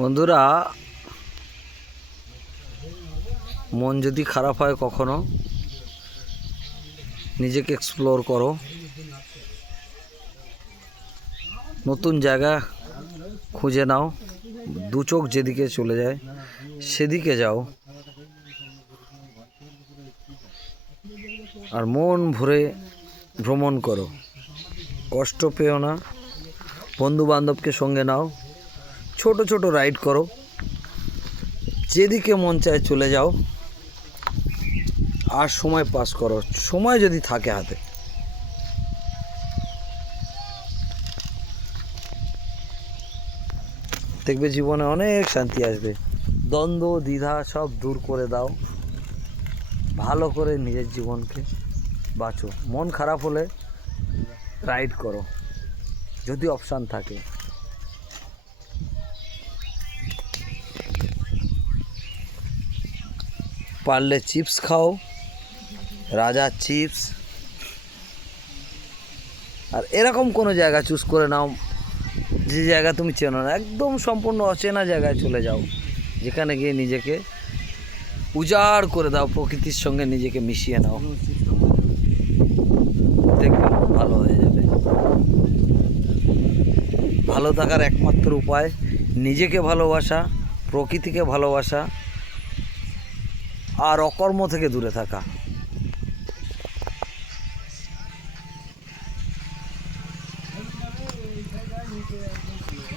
বন্ধুরা, মন যদি খারাপ হয় কখনো, নিজেকে এক্সপ্লোর করো, নতুন জায়গা খুঁজে নাও, দু চোখ যেদিকে চলে যায় সেদিকে যাও, আর মন ভরে ভ্রমণ করো, কষ্ট পেও না। বন্ধু বান্ধবকে সঙ্গে নাও, ছোট ছোট রাইড করো, যেদিকে মন চায় চলে যাও, আর সময় পাস করো, সময় যদি থাকে হাতে। দেখবে জীবনে অনেক শান্তি আসবে। দ্বন্দ্ব দ্বিধা সব দূর করে দাও, ভালো করে নিজের জীবনকে বাঁচো। মন খারাপ হলে রাইড করো যদি অপশান থাকে। পারলে চিপস খাও, রাজা চিপস। আর এরকম কোনো জায়গা চুজ করে নাও যে জায়গা তুমি চেনো না, একদম সম্পূর্ণ অচেনা জায়গায় চলে যাও, যেখানে গিয়ে নিজেকে উজাড় করে দাও, প্রকৃতির সঙ্গে নিজেকে মিশিয়ে নাও, দেখবে ভালো হয়ে যাবে। ভালো থাকার একমাত্র উপায় নিজেকে ভালোবাসা, প্রকৃতিকে ভালোবাসা, আর অকর্ম থেকে দূরে থাকা।